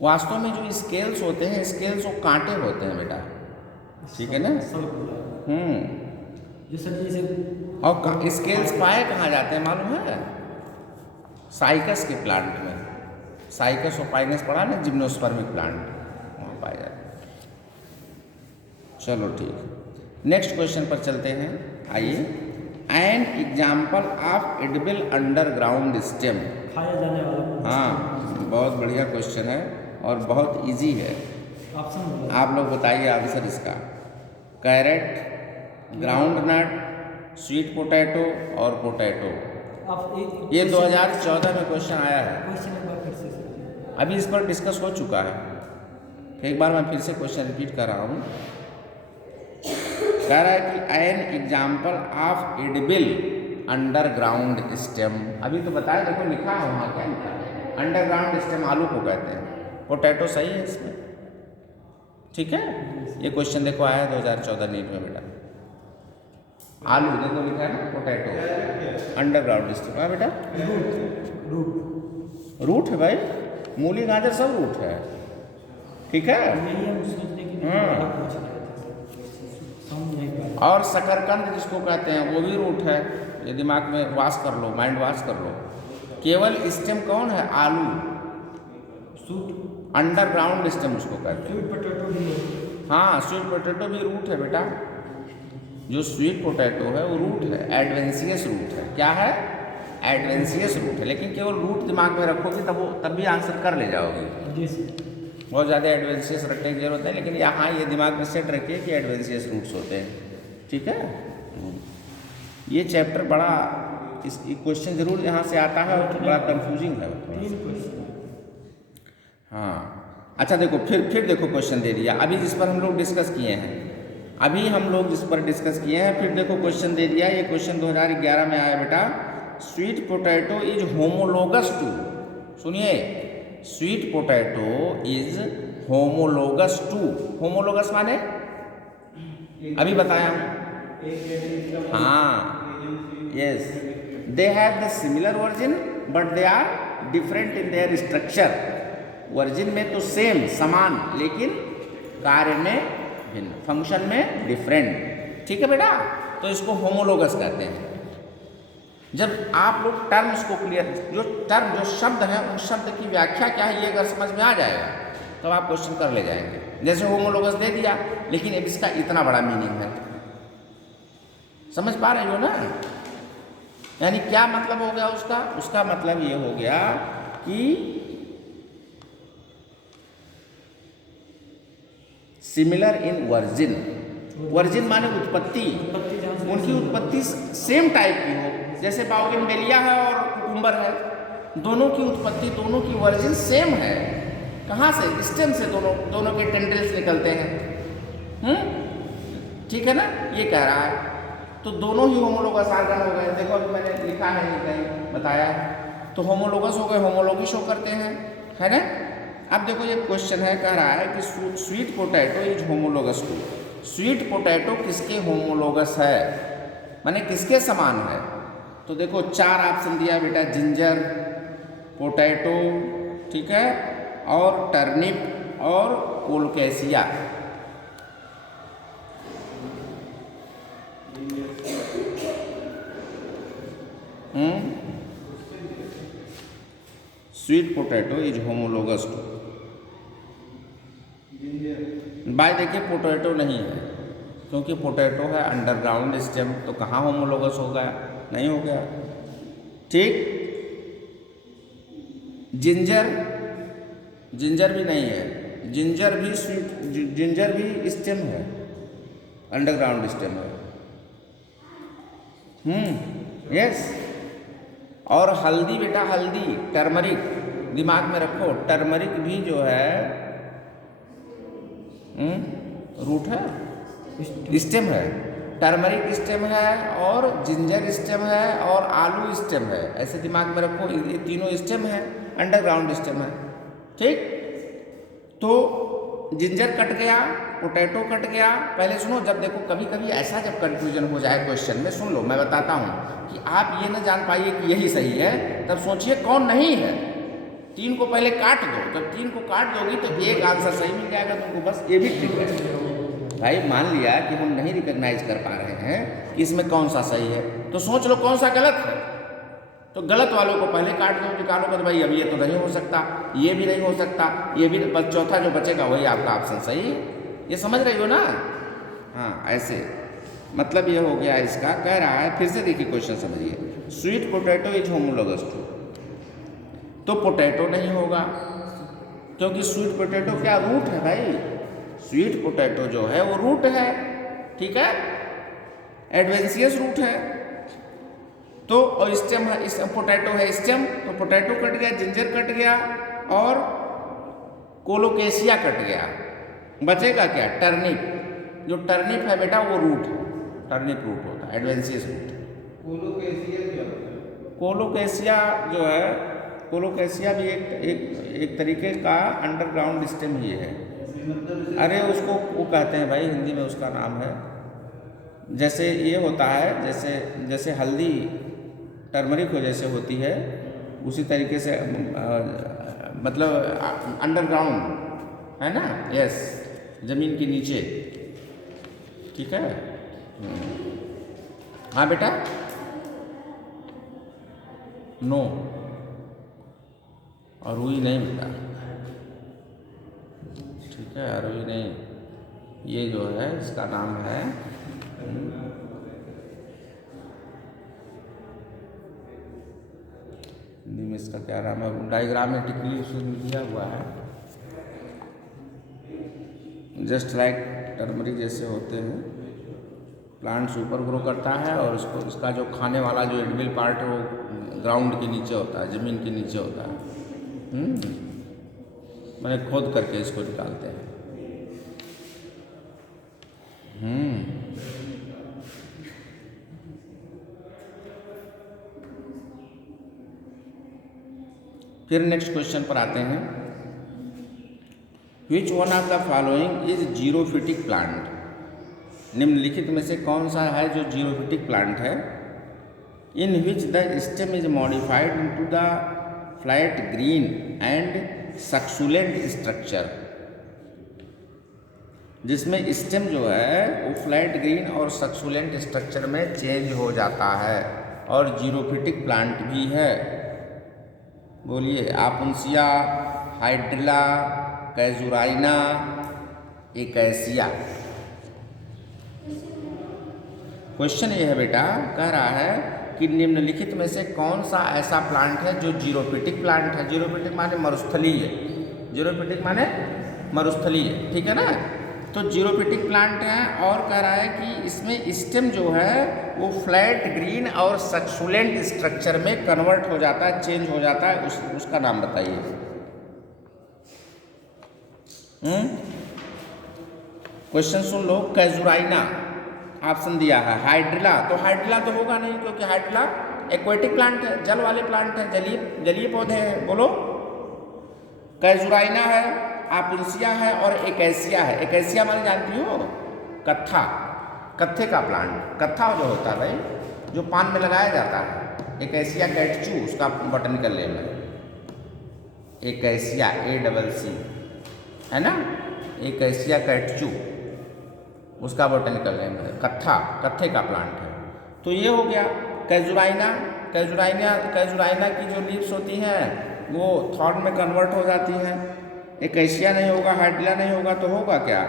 वास्तव में जो स्केल्स होते हैं, स्केल्स वो कांटे होते हैं बेटा, ठीक है ना? जैसे और स्केल्स पाए कहाँ जाते हैं मालूम है? साइकस के प्लांट में, साइकस और पाइनस पढ़ा ना, जिम्नोस्पर्मिक प्लांट, वहाँ पाए जाते हैं। चलो ठीक, नेक्स्ट क्वेश्चन पर चलते हैं। आइए, an example of edible underground stem. खाया जाने वाला। हाँ, बहुत बढ़िया क्वेश्चन है और बहुत इजी है। ऑप्शन बोलो। आप लोग बताइए आंसर इसका। Carrot, groundnut, sweet potato और पोटैटो। आप ये 2014 में क्वेश्चन आया है। क्वेश्चन एक बार फिर से सुनिए। अभी इस पर डिस्कस हो चुका है। एक बार मैं फिर से क्वेश्चन रिपीट कर रहा हूँ। कह रहा है कि an example of edible underground stem. अभी तो बताया, देखो लिखा है वहाँ, क्या लिखा है? अंडरग्राउंड स्टेम आलू को कहते हैं। पोटैटो सही है इसमें, ठीक है। ये क्वेश्चन देखो आया है 2014 नीट में बेटा। आलू देखो लिखा है ना, पोटैटो अंडरग्राउंड स्टेम। हाँ बेटा, रूट है भाई, मूली गाजर सब रूट है, ठीक है। यही हम सोचने की नहीं पूछ रहे थे, समझ नहीं पा रहे। और शकरकंद जिसको कहते हैं वो भी रूट है। ये दिमाग में वाश कर लो, माइंड वाश कर लो। केवल स्टेम कौन है? आलू। सूट अंडरग्राउंड स्टेम उसको कहते हैं। स्वीट पोटैटो भी है। हाँ, स्वीट पोटैटो भी रूट है बेटा। जो स्वीट पोटैटो है वो रूट है, एडवेंशियस रूट है। क्या है? एडवेंशियस रूट है। लेकिन केवल रूट दिमाग में रखोगे तब भी आंसर कर ले जाओगे। जी सर। बहुत ज़्यादा एडवेंशियस रटने की जरूरत है, लेकिन यहाँ ये दिमाग में सेट रखिए कि एडवेंशियस रूट्स होते हैं, ठीक है। ये चैप्टर बड़ा, इस क्वेश्चन जरूर यहाँ से आता है और बड़ा कंफ्यूजिंग है। 3 क्वेश्चन। हाँ, अच्छा देखो, फिर देखो क्वेश्चन दे दिया। अभी जिस पर हम लोग डिस्कस किए हैं, फिर देखो क्वेश्चन दे दिया। ये क्वेश्चन 2011 में आया बेटा। Sweet potato is homologous to, सुनिए, sweet potato is homologous to. Homologous माने अभी बताया हूँ। हाँ, yes, they have the similar origin but they are different in their structure. Origin में तो सेम, समान, लेकिन कार्य में भिन्न, फंक्शन में डिफरेंट, ठीक है बेटा। तो इसको होमोलोगस कहते हैं। जब आप लोग टर्म्स को क्लियर, जो शब्द है उस शब्द की व्याख्या क्या है ये अगर समझ में आ जाएगा तो आप क्वेश्चन कर ले जाएंगे। जैसे होमोलोगस दे दिया, लेकिन अब इसका इतना बड़ा मीनिंग है, समझ पा रहे हो ना? यानी क्या मतलब हो गया उसका? उसका मतलब ये हो गया कि सिमिलर इन वर्जिन। वर्जिन माने उत्पत्ति, उनकी उत्पत्ति सेम टाइप की हो। जैसे बाउगेनवेलिया है और कुकुम्बर है, दोनों की उत्पत्ति, दोनों की वर्जिन सेम है। कहाँ से? स्टेम से दोनों के टेंड्रिल्स निकलते हैं, ठीक है ना? ये कह रहा है। तो दोनों ही होमोलोगस आर्गन हो गए। देखो अभी मैंने लिखा है, ये कहीं बताया है, तो होमोलोगस हो गए, होमोलॉगी शो करते हैं, है ना? अब देखो ये क्वेश्चन है, कह रहा है कि sweet potato is homologous to. Sweet potato किसके होमोलोगस है, माने किसके समान है? तो देखो 4 ऑप्शन दिया बेटा, जिंजर, पोटैटो, ठीक है, और टर्निप और colocasia. Sweet potato is homologous to. बाय देखिए पोटैटो नहीं है, क्योंकि पोटैटो है अंडरग्राउंड स्टेम, तो कहाँ होमोलोगस हो गया? नहीं हो गया, ठीक। जिंजर भी नहीं है, जिंजर भी स्टेम है, अंडरग्राउंड स्टेम है। यस। और हल्दी बेटा, हल्दी, टर्मरिक, दिमाग में रखो, टर्मरिक भी जो है रूट है, स्टेम है। टर्मरिक स्टेम है और जिंजर स्टेम है और आलू स्टेम है। ऐसे दिमाग में रखो, ये तीनों स्टेम है, अंडरग्राउंड स्टेम है, ठीक। तो जिंजर कट गया, पोटैटो कट गया। पहले सुनो, जब देखो कभी कभी ऐसा जब कंफ्यूजन हो जाए क्वेश्चन में, सुन लो मैं बताता हूँ, कि आप ये ना जान पाइए कि यही सही है, तब सोचिए कौन नहीं है। 3 को पहले काट दो, जब 3 को काट दोगी तो एक आंसर सही मिल जाएगा तुमको, बस ये भी ट्रिक है भाई। मान लिया कि हम नहीं रिकॉग्नाइज कर पा रहे हैं कि इसमें कौन सा सही है, तो सोच लो कौन सा गलत है, तो गलत वालों को पहले काट दो, निकालो, तो भाई अब ये तो नहीं हो सकता, ये भी नहीं हो सकता, ये भी, बस चौथा जो बचेगा वही आपका ऑप्शन सही। ये समझ रही हो ना? हाँ, ऐसे मतलब ये हो गया इसका, कह रहा है, फिर से देखिए क्वेश्चन समझिए, sweet potato is homologous to, तो पोटैटो नहीं होगा क्योंकि स्वीट पोटैटो क्या रूट है भाई, स्वीट पोटैटो जो है वो रूट है, ठीक है, एडवेंशियस रूट है। तो और स्टेम है, इस पोटैटो है स्टेम, तो पोटैटो कट गया, जिंजर कट गया और कोलोकेशिया कट गया, बचेगा क्या, टर्निप। जो टर्निप है बेटा वो रूट है, टर्निप रूट होता है, एडवेंशियस रूट। कोलोकेशिया क्या होता है? कोलोकेशिया जो है, कोलोकेशिया भी एक तरीके का अंडरग्राउंड स्टेम ही है। मतलब अरे उसको वो कहते हैं भाई, हिंदी में उसका नाम है, जैसे ये होता है, जैसे हल्दी टर्मरिक हो जैसे होती है, उसी तरीके से मतलब अंडरग्राउंड है ना, यस, जमीन के नीचे, ठीक है। हाँ बेटा, नो, और रुई नहीं बेटा, ठीक है, रुई नहीं, ये जो है इसका नाम है हिंदी में इसका क्या नाम है, डायग्राम में टिकली उसमें दिया हुआ है, जस्ट लाइक टर्मरिक जैसे होते हैं, प्लांट्स ऊपर ग्रो करता है और उसको, इसका जो खाने वाला जो एडिबल पार्ट है वो ग्राउंड के नीचे होता है, ज़मीन के नीचे होता है। मैंने खोद करके इसको निकालते हैं। फिर नेक्स्ट क्वेश्चन पर आते हैं, which one of the following is xerophytic plant, निम्नलिखित में से कौन सा है जो जीरोफिटिक प्लांट है, in which the stem is modified into the flat green and succulent structure, जिसमें स्टेम जो है वो फ्लैट ग्रीन और सक्सुलेंट स्ट्रक्चर में चेंज हो जाता है और जीरोफिटिक प्लांट भी है। बोलिए, आपुंसिया, हाइड्रिला, कैजुराइना, एकैसिया। क्वेश्चन ये है बेटा, कह रहा है कि निम्नलिखित में से कौन सा ऐसा प्लांट है जो जीरोफिटिक प्लांट है। जीरोफिटिक माने मरुस्थलीय, जीरोफिटिक माने मरुस्थलीय, ठीक है ना। तो जीरोफिटिक प्लांट है और कह रहा है कि इसमें स्टेम जो है वो फ्लैट ग्रीन और सक्सुलेंट स्ट्रक्चर में कन्वर्ट हो जाता है, चेंज हो जाता है, उसका नाम बताइए। क्वेश्चन सुन लो, कैजुराइना ऑप्शन दिया है, हाइड्रिला, तो हाइड्रिला तो होगा नहीं क्योंकि हाइड्रिला एक्वेटिक प्लांट है, जल वाले प्लांट है, जलीय पौधे हैं। बोलो, कैजुराइना है, आपुंसिया है और एकैसिया है। एकैसिया माने जानती हो, कत्था, कत्थे का प्लांट, कत्था जो होता है भाई जो पान में लगाया जाता है, एकैसिया कैटचू, उसका बॉटनिकल नेम है एकैसिया, ACC है ना, एकैसिया कैटचू उसका बॉटनिकल नेम है, कत्था, कत्थे का प्लांट है। तो ये हो गया कैजुराइना। कैजुराइना की जो लीव्स होती हैं वो थॉर्न में कन्वर्ट हो जाती हैं। एकैसिया नहीं होगा, हाइड्रिला नहीं होगा, तो होगा क्या,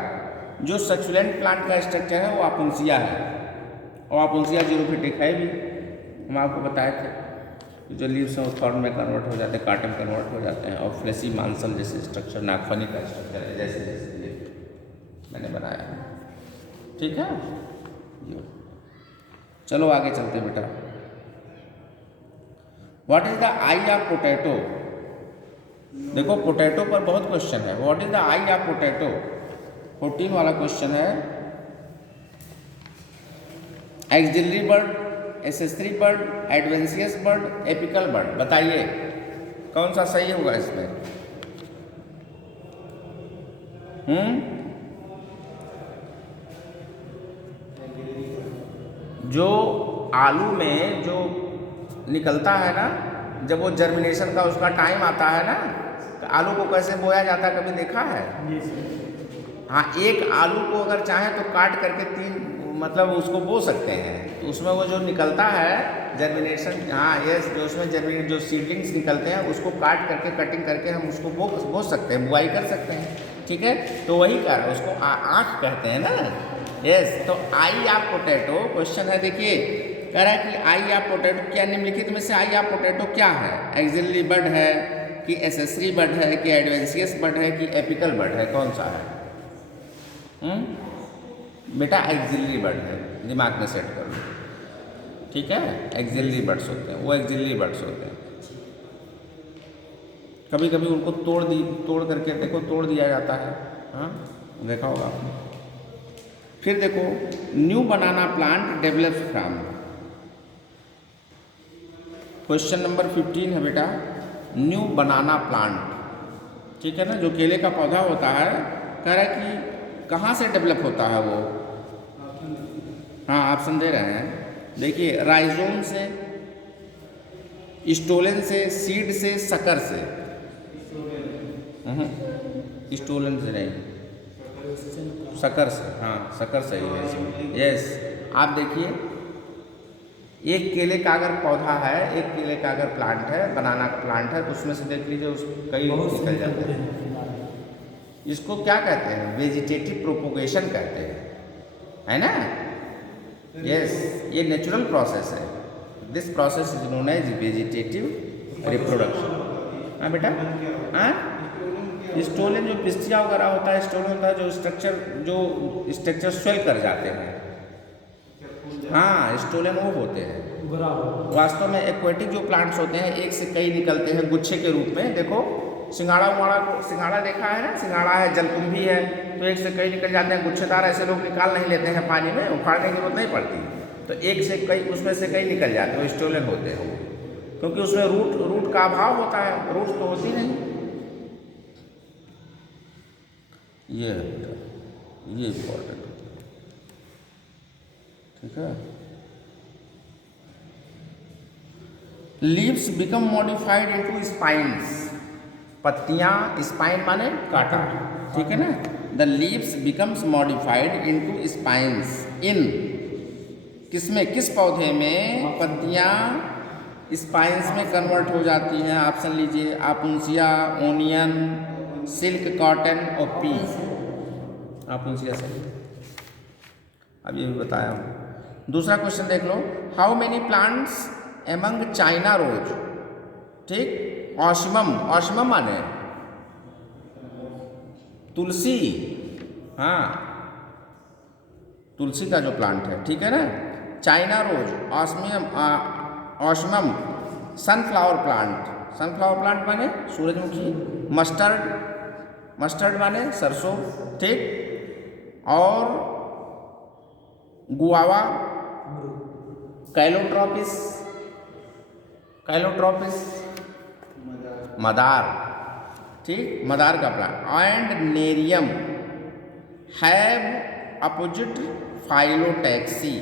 जो सक्सुलेंट प्लांट का स्ट्रक्चर है वो आपुंसिया है, और आपुंसिया जीरोफिटिक है भी, हम आपको बताए थे। जो लीव्स हैं वो थॉर्न में कन्वर्ट हो जाते हैं, कांटे में कन्वर्ट हो जाते हैं, और फ्लेसी मांसल जैसे स्ट्रक्चर, नागफनी का स्ट्रक्चर है, जैसे जैसे मैंने बनाया है, ठीक है। चलो आगे चलते बेटा। What is the eye of potato, देखो पोटैटो पर बहुत क्वेश्चन है। What is the eye of potato, 14 वाला क्वेश्चन है। Axillary bud, accessory bud, adventitious bud, apical bud, बताइए कौन सा सही होगा इसमें। जो आलू में जो निकलता है ना, जब वो जर्मिनेशन का उसका टाइम आता है ना, तो आलू को कैसे बोया जाता है, कभी देखा है? हाँ, एक आलू को अगर चाहें तो काट करके 3 मतलब उसको बो सकते हैं, तो उसमें वो जो निकलता है जर्मिनेशन, हाँ यस, जो उसमें जर्मिनेट जो सीडलिंग्स निकलते हैं उसको काट करके, कटिंग करके हम उसको बो सकते हैं, बुआई कर सकते हैं, ठीक है। तो वही कह रहा है, उसको आँख कहते हैं ना, यस, तो आई आप पोटैटो क्वेश्चन है, देखिए कह रहा है कि आई आप पोटैटो क्या निम्नलिखित में से आई आप पोटैटो क्या है? एक्सिलरी बर्ड है कि एसेसरी बर्ड है कि एडवेंशियस बर्ड है कि एपिकल बर्ड है, कौन सा है? बेटा एक्सिलरी बर्ड है, दिमाग में सेट कर लो, ठीक है? एक्सिलरी बर्ड्स होते हैं, वो एक्सिलरी बर्ड्स होते हैं। कभी कभी उनको तोड़ करके देखो, तोड़ दिया जाता है, हाँ देखा होगा आपने। फिर देखो, new banana plant develops from, question number 15 है बेटा, न्यू बनाना प्लांट, ठीक है ना, जो केले का पौधा होता है, कह रहा है कि कहाँ से डेवलप होता है वो? हाँ ऑप्शन दे रहे हैं, देखिए राइजोम से, स्टोलन से, सीड से, शक्कर से। स्टोलन से नहीं, शक्कर से, हाँ शक्कर सही है इसमें, यस। आप देखिए, एक केले का अगर पौधा है, एक केले का अगर प्लांट है, बनाना का प्लांट है, तो उसमें से देख लीजिए उस कई निकल जाते हैं। इसको क्या कहते हैं? वेजिटेटिव प्रोपोगेशन कहते हैं, है ना? यस, ये नेचुरल प्रोसेस है। This process is known as vegetative reproduction. हाँ बेटा, हाँ स्टोलन जो पिस्टिया वगैरह होता है, स्टोलन होता है जो स्ट्रक्चर स्वेल कर जाते हैं, हाँ स्टोलन वो होते हैं। वास्तव में एक्वेटिक जो प्लांट्स होते हैं, एक से कई निकलते हैं गुच्छे के रूप में। देखो सिंघाड़ा देखा है ना, सिंघाड़ा है, जलकुंभी है, तो एक से कई निकल जाते हैं गुच्छेदार। ऐसे लोग निकाल नहीं लेते हैं पानी में, उखाड़ने की जरूरत नहीं पड़ती, तो एक से कई, उसमें से कई निकल जाते हैं, वो स्टोलन होते हैं वो, क्योंकि उसमें रूट का अभाव होता है, रूट तो होती नहीं। ये इम्पोर्टेंट होता है, ठीक है। Leaves become modified into spines, पत्तियां, स्पाइन माने कांटा, ठीक है ना। The leaves becomes modified into spines in, किसमें, किस पौधे में पत्तियां स्पाइन्स में कन्वर्ट हो जाती हैं? ऑप्शन लीजिए, आपुंसिया, ओनियन, सिल्क, कॉटन और पी। आपुंसिया सही, अब ये भी बताया हूँ। दूसरा क्वेश्चन देख लो, how many plants among China rose, ठीक, ऑस्मम माने तुलसी, हाँ तुलसी का जो प्लांट है, ठीक है ना। चाइना रोज, ऑस्मम, सनफ्लावर प्लांट माने सूरजमुखी, मस्टर्ड माने सरसों, ठीक, और गुआवा, कैलोट्रोपिस, मदार, ठीक, मदार का plant, and nerium have opposite phyllotaxy.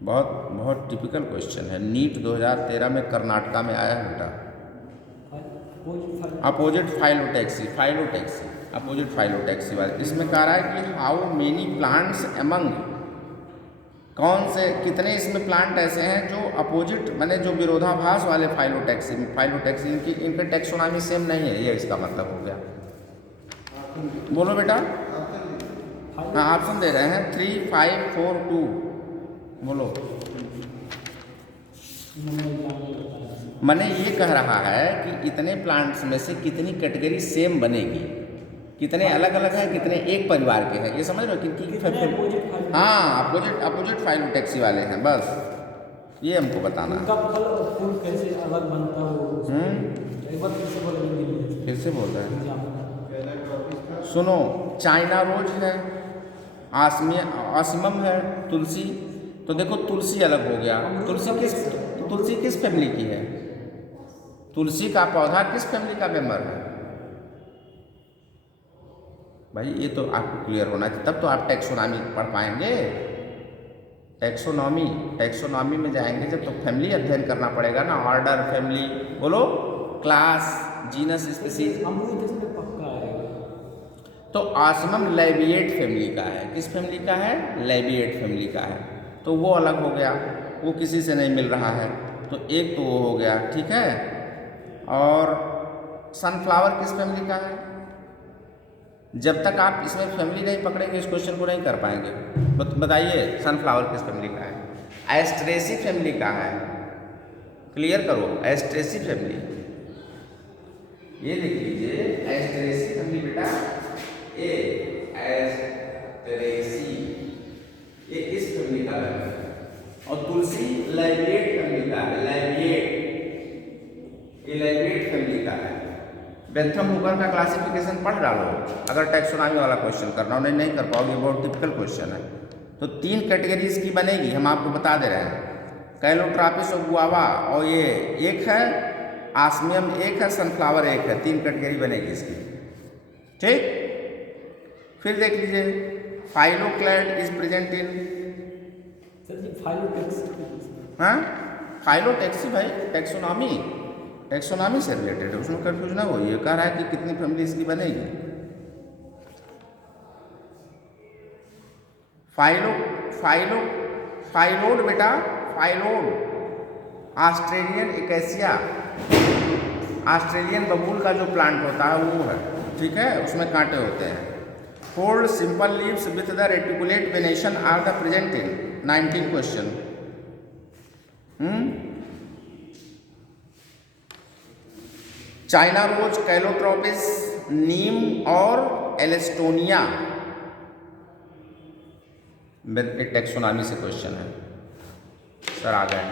बहुत टिपिकल क्वेश्चन है, नीट 2013 में कर्नाटका में आया है बेटा। अपोजिट फाइलोटैक्सी अपोजिट फाइलोटैक्सी वाले, इसमें कह रहा है कि हाउ मेनी प्लांट्स एमंग, कौन से, कितने इसमें प्लांट ऐसे हैं जो अपोजिट माने जो विरोधाभास वाले फाइलोटैक्सी इनके टेक्सोनॉमी सेम नहीं है, ये इसका मतलब हो गया। बोलो बेटा, हाँ ऑप्शन दे रहे हैं 3, 5, 4, 2, बोलो। मैंने ये कह रहा है कि इतने प्लांट्स में से कितनी कैटेगरी सेम बनेगी, कितने अलग अलग हैं, कितने एक परिवार के हैं, ये समझ रहे हो? किनकी, हाँ अपोजिट फाइलोटैक्सी वाले हैं, बस ये हमको बताना। उनका फल और फूल कैसे अलग बनता हो, एक बार फिर से बोल रहे हैं, सुनो, चाइना रोज है, ऑस्मियम है, तुलसी, तो देखो तुलसी अलग हो गया। तुलसी किस फैमिली की है? तुलसी का पौधा किस फैमिली का मेंबर है? भाई ये तो आपको क्लियर होना चाहिए, तब तो आप टैक्सोनॉमी पढ़ पाएंगे। टैक्सोनॉमी में जाएंगे जब, तो फैमिली अध्ययन करना पड़ेगा ना, ऑर्डर, फैमिली, बोलो, क्लास, जीनस, स्पीशीज। अमरूद इसमें पक्का आएगा। तो ऑस्मियम लेबिएट फैमिली का है, किस फैमिली का है? लेबिएट फैमिली का है, तो वो अलग हो गया, वो किसी से नहीं मिल रहा है, तो एक तो वो हो गया, ठीक है। और सनफ्लावर किस फैमिली का है? जब तक आप इसमें फैमिली नहीं पकड़ेंगे इस क्वेश्चन को नहीं कर पाएंगे। बताइए सनफ्लावर किस फैमिली का है? एस्ट्रेसी फैमिली का है। क्लियर करो, एस्ट्रेसी फैमिली। ये लिख लीजिए एस्ट्रेसी फैमिली बेटा, ए एस्ट्रेसी ये इस फैमिली का है। और तुलसी लाइविएट फैमिली का है, लाइविएट ये लाइविएट फैमिली का है। बेंथम हुगर का क्लासिफिकेशन पढ़ डालो अगर टैक्सोनॉमी वाला क्वेश्चन करना हो, नहीं कर पाओगे, बहुत टिपिकल क्वेश्चन है। तो 3 कैटेगरीज की बनेगी, हम आपको बता दे रहे हैं। कैलोट्रापिस और गुआवा, और ये एक है आस्मियम, एक है सनफ्लावर, एक है। 3 कैटेगरी बनेगी इसकी, ठीक। फिर देख लीजिए phylloclade is present in, sir ji phyllotaxy. हाँ फाइलोटैक्सी भाई टैक्सोनॉमी, टैक्सोनॉमी से रिलेटेड है, उसमें कंफ्यूज ना हो। ये कह रहा है कि कितनी फैमिली इसकी बनेगी। फाइलोड बेटा, फाइलोड ऑस्ट्रेलियन इकेसिया, ऑस्ट्रेलियन बबूल का जो प्लांट होता है वो है, ठीक है, उसमें कांटे होते हैं। 4 simple leaves with the reticulate venation are the present in 19 question. China rose, calotropis, neem और एलेस्टोनिया। टैक्सोनॉमी से क्वेश्चन है सर, आ गए।